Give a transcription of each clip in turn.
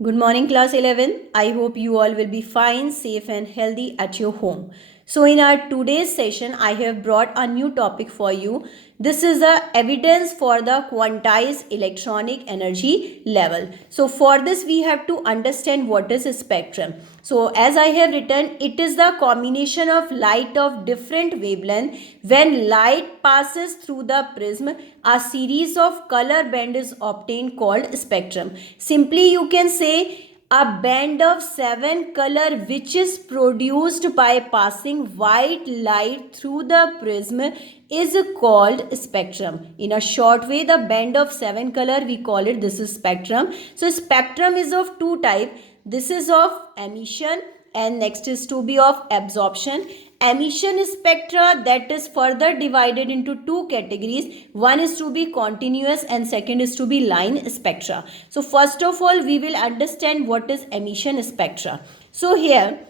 Good morning, class 11. I hope you all will be fine, safe, and healthy at your home. So, in our today's session, I have brought a new topic for you. This is the evidence for the quantized electronic energy level. So, for this, we have to understand what is a spectrum. So, as I have written, it is the combination of light of different wavelength. When light passes through the prism, a series of color band is obtained called spectrum. Simply, you can say a band of 7 color which is produced by passing white light through the prism is called spectrum. In a short way, the band of 7 color, we call it, this is spectrum. So spectrum is of two type. This is of emission and next is to be of absorption. Emission spectra, that is further divided into two categories. One is to be continuous and second is to be line spectra. So first of all, we will understand what is emission spectra. So here,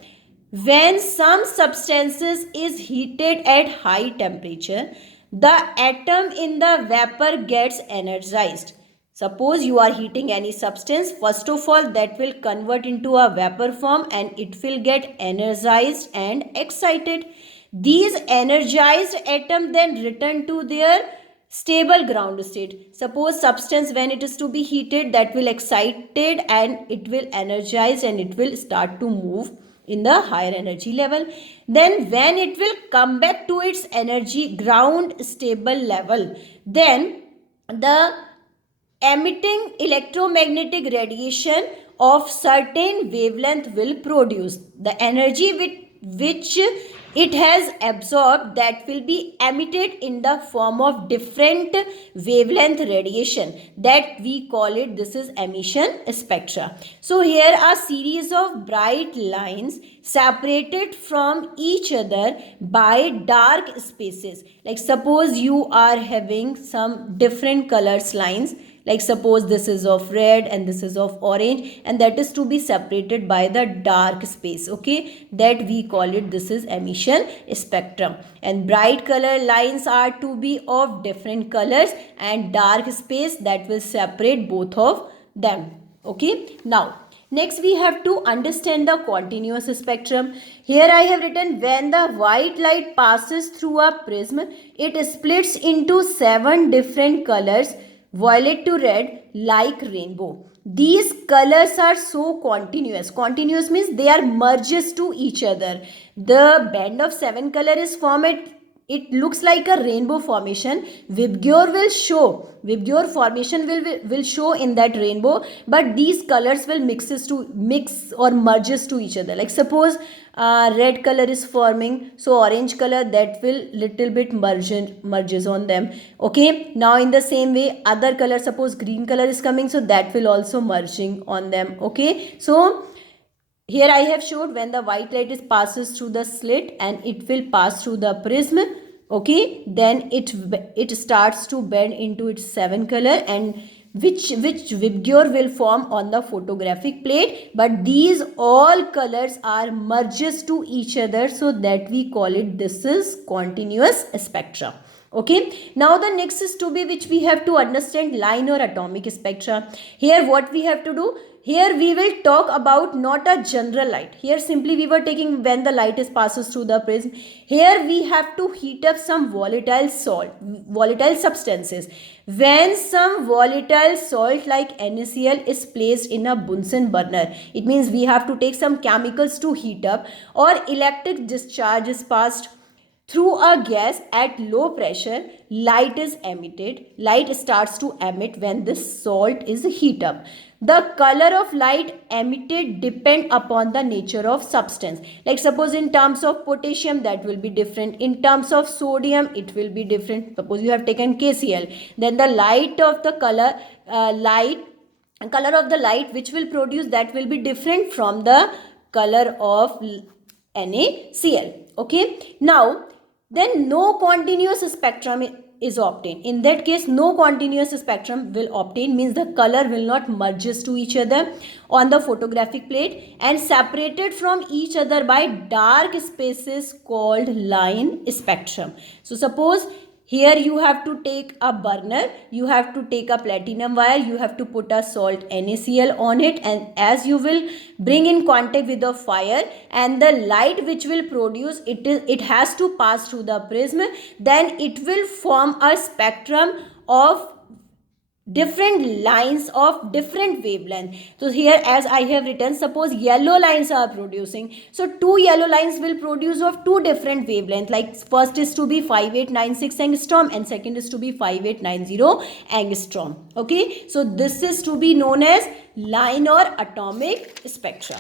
when some substances is heated at high temperature, the atom in the vapor gets energized. Suppose you are heating any substance, first of all that will convert into a vapor form and it will get energized and excited. These energized atom then return to their stable ground state. Suppose substance, when it is to be heated, that will excited and it will energize and it will start to move in the higher energy level. Then when it will come back to its energy ground stable level, then the emitting electromagnetic radiation of certain wavelength will produce the energy which it has absorbed, that will be emitted in the form of different wavelength radiation, that we call it, this is emission spectra. So here are series of bright lines separated from each other by dark spaces. Like suppose you are having some different colors lines, like suppose this is of red and this is of orange, and that is to be separated by the dark space, okay, that we call it, this is emission spectrum. And bright color lines are to be of different colors and dark space that will separate both of them, okay. Now next we have to understand the continuous spectrum. Here I have written, when the white light passes through a prism, it splits into 7 different colors, violet to red, like rainbow. These colors are so continuous. Continuous means they are merges to each other. The band of 7 color is formed. It looks like a rainbow formation. Vibgyor formation will show in that rainbow, but these colors will mix or merges to each other. Like suppose red color is forming, so orange color, that will little bit merges on them, okay. Now in the same way, other color, suppose green color is coming, so that will also merging on them, okay. So here I have showed, when the white light is passes through the slit and it will pass through the prism, okay, then it starts to bend into its 7 color, and which vibgyor will form on the photographic plate, but these all colors are merges to each other, so that we call it, this is continuous spectra, okay. Now the next is to be, which we have to understand, line or atomic spectra. Here what we have to do, here we will talk about not a general light. Here simply we were taking when the light is passes through the prism. Here we have to heat up some volatile substances. When some volatile salt like NaCl is placed in a Bunsen burner, it means we have to take some chemicals to heat up, or electric discharge is passed through a gas at low pressure, light is emitted. Light starts to emit when this salt is heated up. The color of light emitted depend upon the nature of substance. Like suppose in terms of potassium, that will be different. In terms of sodium, it will be different. Suppose you have taken KCl, then the light of the color of the light which will produce, that will be different from the color of NaCl, okay. Now then no continuous spectrum is obtained. In that case, no continuous spectrum will obtain, means the color will not merges to each other on the photographic plate and separated from each other by dark spaces called line spectrum. So suppose Here you have to take a burner, you have to take a platinum wire, you have to put a salt NaCl on it, and as you will bring in contact with the fire, and the light which will produce, it has to pass through the prism, then it will form a spectrum of different lines of different wavelength. So here, as I have written, suppose yellow lines are producing, so two yellow lines will produce of two different wavelength, like first is to be 5896 angstrom and second is to be 5890 angstrom. Okay, so this is to be known as line or atomic spectra.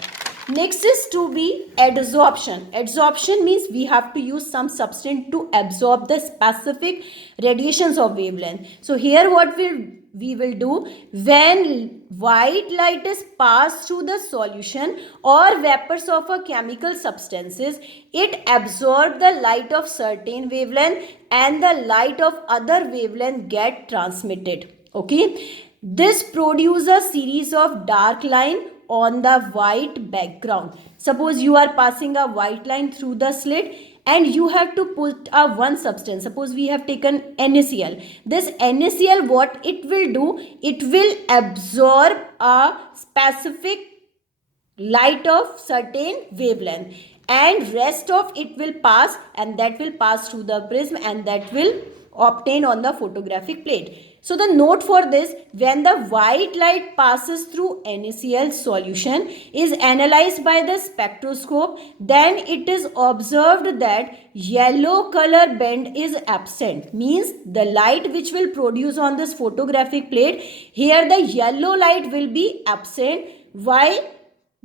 Next is to be adsorption. Adsorption means we have to use some substance to absorb the specific radiations of wavelength. So here what we will do, when white light is passed through the solution or vapors of a chemical substances, it absorbs the light of certain wavelength and the light of other wavelength get transmitted. Okay, this produces a series of dark line on the white background. Suppose you are passing a white line through the slit and you have to put a one substance. Suppose we have taken NaCl. This NaCl, what it will do, it will absorb a specific light of certain wavelength, and rest of it will pass, and that will pass through the prism, and that will obtain on the photographic plate. So the note for this, when the white light passes through NaCl solution, is analyzed by the spectroscope, then it is observed that yellow color band is absent. Means the light which will produce on this photographic plate, here the yellow light will be absent. Why?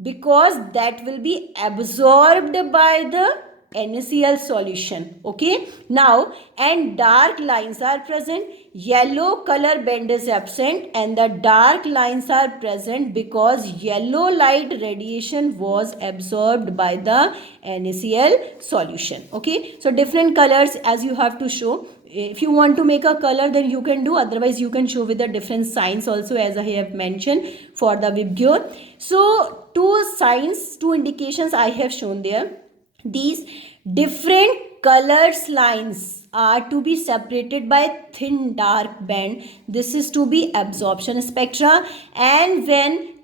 Because that will be absorbed by the NaCl solution. Okay, now, and dark lines are present. Yellow color band is absent and the dark lines are present because yellow light radiation was absorbed by the NaCl solution. Okay, so different colors as you have to show. If you want to make a color, then you can do, otherwise you can show with the different signs also, as I have mentioned for the Vibgyor. So two signs, two indications I have shown there. These different colors lines are to be separated by thin dark band. This is to be absorption spectra, and when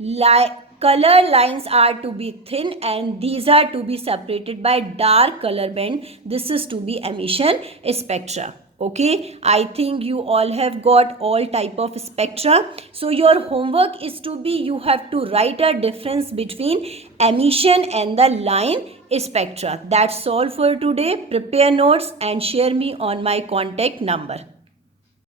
color lines are to be thin and these are to be separated by dark color band, this is to be emission spectra. Okay, I think you all have got all type of spectra. So your homework is to be, you have to write a difference between emission and the line spectra. That's all for today. Prepare notes and share me on my contact number.